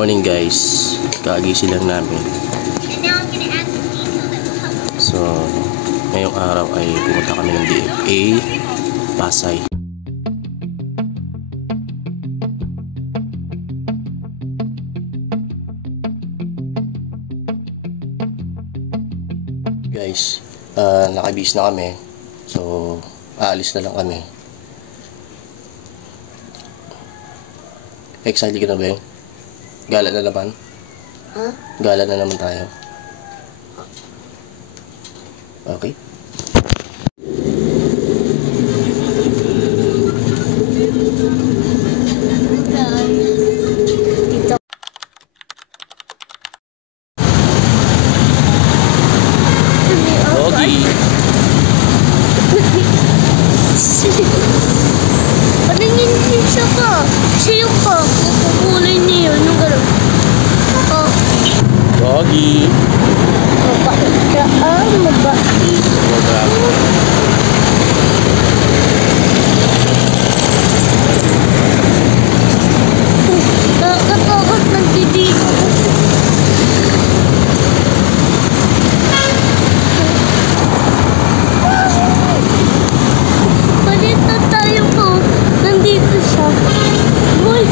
morning guys, kagising lang namin. So ngayong araw ay pumunta kami ng DFA Pasay. Guys, nakabis na kami, so aalis na lang kami. Excited ka na ba? Gala na naman? Huh? Gala na naman tayo. Okay. Doggy. Paningin siya ka. Siya yung pa. Kukulay niya yun. Yung gano'n. Doggy. Mabait ka. Mabait. Nakakatakot nagdidiko. Balita tayo po. Nandito siya. Boy.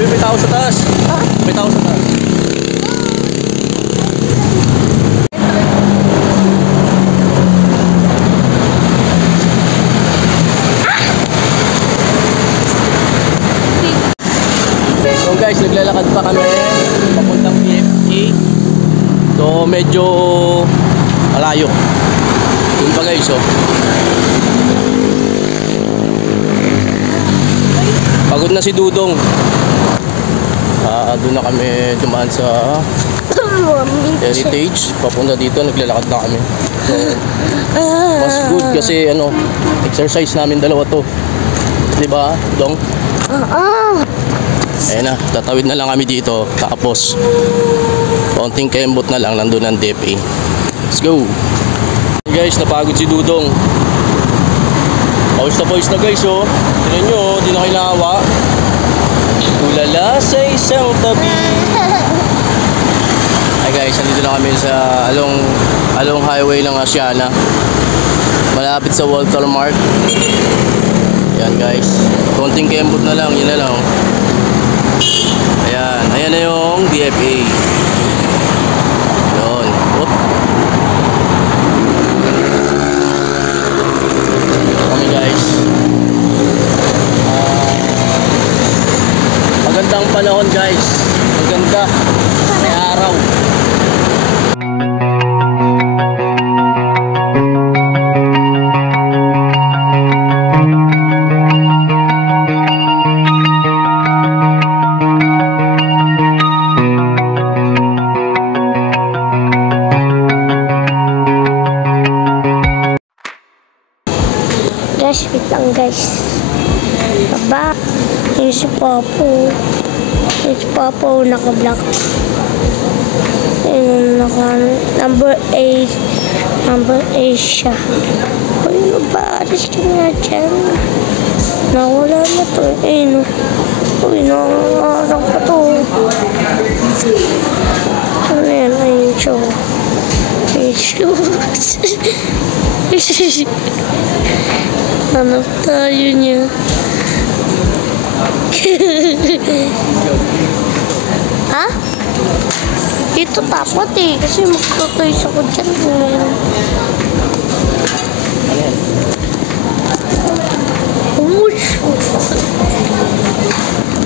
May tao sa taas. May tao sa taas. So guys, naglalakad pa kami papuntang DFA. So medyo malayo. Yun pa guys, oh. Pagod na si Dudong. Doon na kami dumaan sa Heritage. Papunta dito, naglalakad na kami. So, mas good kasi ano, exercise namin dalawa to. Diba, Dong? Ayun na, tatawid na lang kami dito. Tapos, konting kembot na lang, nandun ang DFA. Let's go! Guys, napagod si Dudong. Pawis na guys, oh. Tignan nyo, oh, di na kailangawa. Ulala sa isang tabi. Ay guys, nandito na kami sa along highway ng Asiana. Malapit sa Walter Mart. Ayan guys, konting kembot na lang, yun na lang. Ayan na yung DFA. Yun. Oop. Kami guys. Magandang panahon guys. Maganda. May araw. Guys, wait lang guys. Baba. Yung si Papo. Yung si Papo naka-block. Yung number 8. Number 8 siya. Uy, nabaalis ka nga dyan. Nawala na to. Ayun. Uy, nakarang pa to. Ano yan? Ayun siya. Ayun siya. Hanap tayo niya. Ha? Dito takot eh. Kasi magtutoy sa ko dyan. Umush!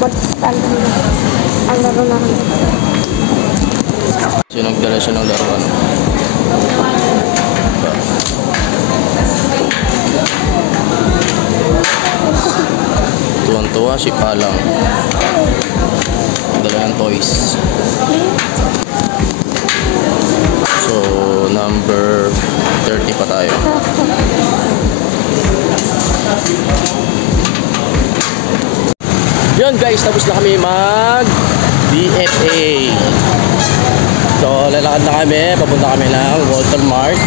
Ba't ang laro namin? So nagdala siya ng laruan. Tuwan-tuwa si Palang. Dala ng toys. So number 30 pa tayo. Yun guys, tapos na kami mag DFA. So lalakad na kami, papunta kami ng Walter Mart.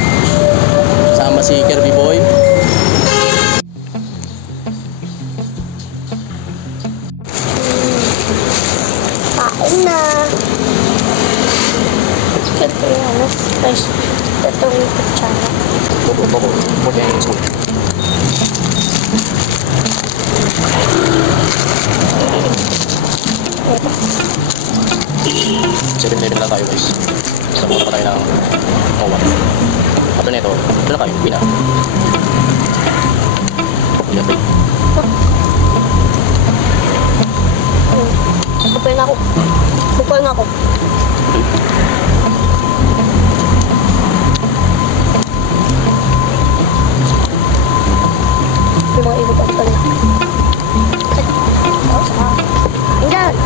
Sama si Kirby Boy. Yari. Bukay na ako. Bukay na ako. Yung mga ibig ang pala. Oh, saka. Ingat!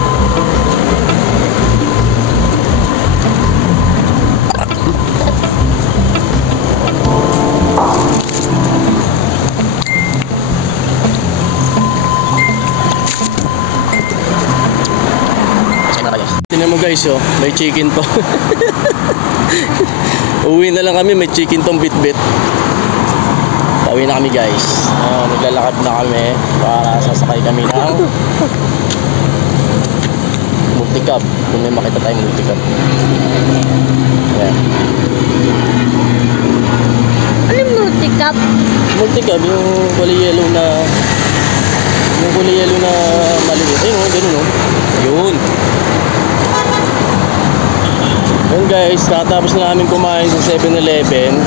Tingnan mo guys, oh, may chicken to. Uwi na lang kami, may chicken tong bit-bit. Pauwi na kami guys. Maglalakad na kami para sasakay kami ng multicab. Kung may makita tayong multicab. Ayan. Ano yung multicab? Multicab, yung kulay yellow na maliit. Ayun, oh, ganun, oh. Yun. Yun guys, katapos na namin kumain sa 7-Eleven.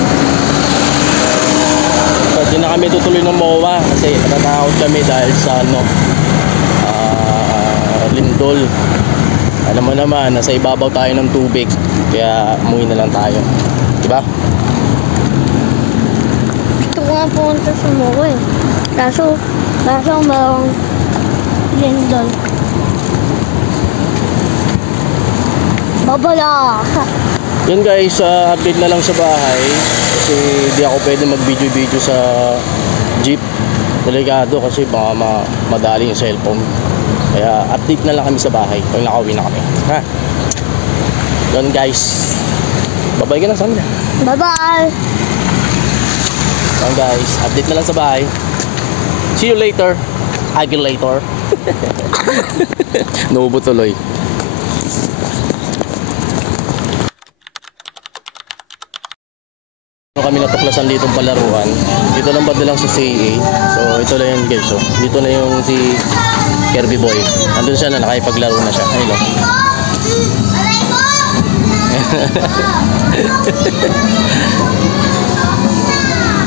Hindi na kami tutuloy ng MOA kasi natatakot kami dahil sa lindol. Alam mo naman, nasa ibabaw tayo ng tubig. Kaya umuwi na lang tayo. Diba? Gusto ko nga pumunta sa MOA eh. Kaso mayroong lindol. Babala! Yun guys, update na lang sa bahay kasi di ako pwede mag-video sa jeep. Delikado kasi baka madali yung cellphone. Kaya update na lang kami sa bahay pag nakauwi na kami. Ha? Yun guys. Bye-bye ka na sa kanila. Bye-bye! Yun guys, update na lang sa bahay. See you later. Later. Naubo tuloy. Kami natuklasan dito palaruan. Dito lang ba lang sa CA. So ito lang yun guys. So, dito na yung si Kirby Boy. Andun siya na, nakapaglaro na siya. Ayun.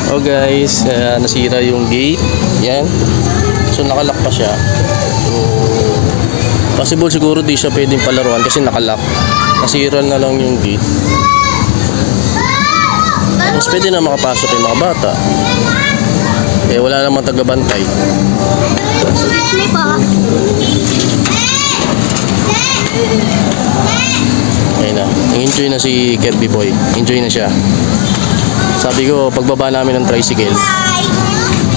Oh guys, nasira yung gate. Yan. So nakalock pa siya. So possible siguro di siya pwedeng palaruan kasi nakalock. Nasira na lang yung gate. Mas pwede na makapasok yung mga bata. Eh wala namang taga-bantay. Ayun na. Enjoy na si Kirby Boy. Enjoy na siya. Sabi ko pagbaba namin ng tricycle.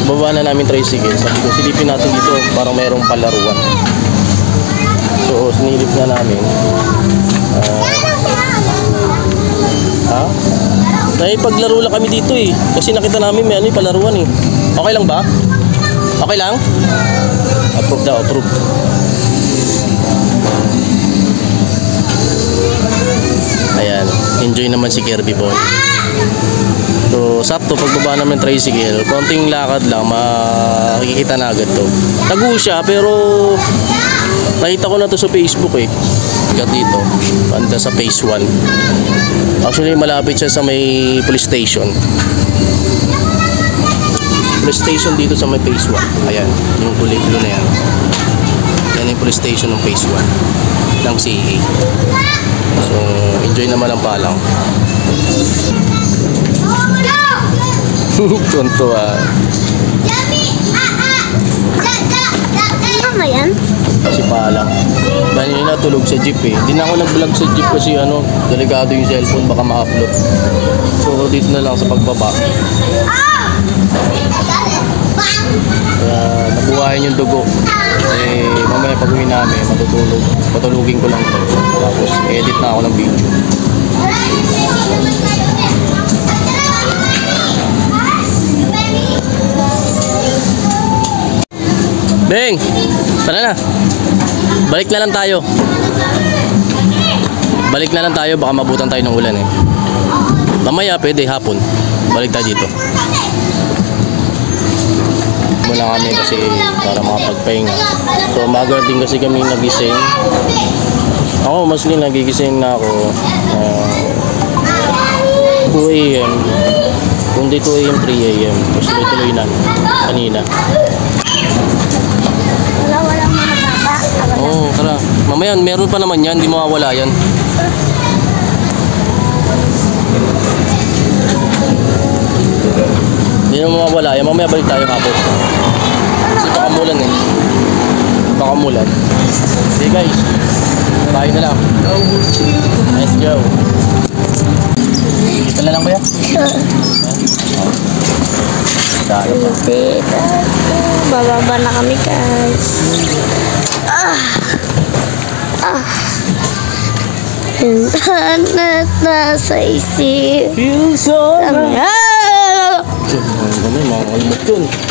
Pagbaba na namin tricycle. Sabi ko silipin natin dito parang mayroong palaruan. So sinilip na namin. Paglaro lang kami dito eh. Kasi nakita namin may palaruan eh. Okay lang ba? Okay lang? Approve daw, approve. Ayan, enjoy naman si Kirby Boy. So, sakto pagbaba namin tricycle, konting lakad lang, makikita na agad to. Tago siya, pero nakita ko na to sa Facebook eh. Agad dito, banda sa phase 1. Actually, malapit siya sa may police station. Police station dito sa may phase 1. Ayan, yung kulay blue na yan. Yan yung police station ng phase 1 ng CA. So, enjoy naman ang palang. Tonto ah. Ano ba yan? Si palang. Dahil natulog sa jeep eh. Hindi na ako nag-vlog sa jeep kasi delikado yung cellphone, baka ma-upload. So dito na lang sa pagbaba. Kaya nabuhayan yung dugo. Eh mamaya pag uwi namin, patulugin ko lang ito. Tapos edit na ako ng video. Beng! Tara na! Balik na lang tayo. Balik na lang tayo, baka mabutan tayo ng ulan eh. Mamaya pwede hapon. Balik tayo dito. Muna kami kasi para makapagpahinga. So umaga din kasi kami nagising. Ako mostly nagigising na ako 2 AM. Kung day 2 AM, 3 AM. Tapos tuloy-tuloy na. Kanina. Wala mga baba. Oo, tara. Mamaya, meron pa naman yan. Hindi mawawala yan. Hindi na mawawala yan. Mamaya balik tayo kapot. Kasi baka mulan eh. Baka mulan. Okay guys. Bahay na lang. Let's go. Dito na lang kuya. Dalo pa. Bababa na kami guys. Internet nasa isip. Feel so Ang Ano, mga kalmot yun.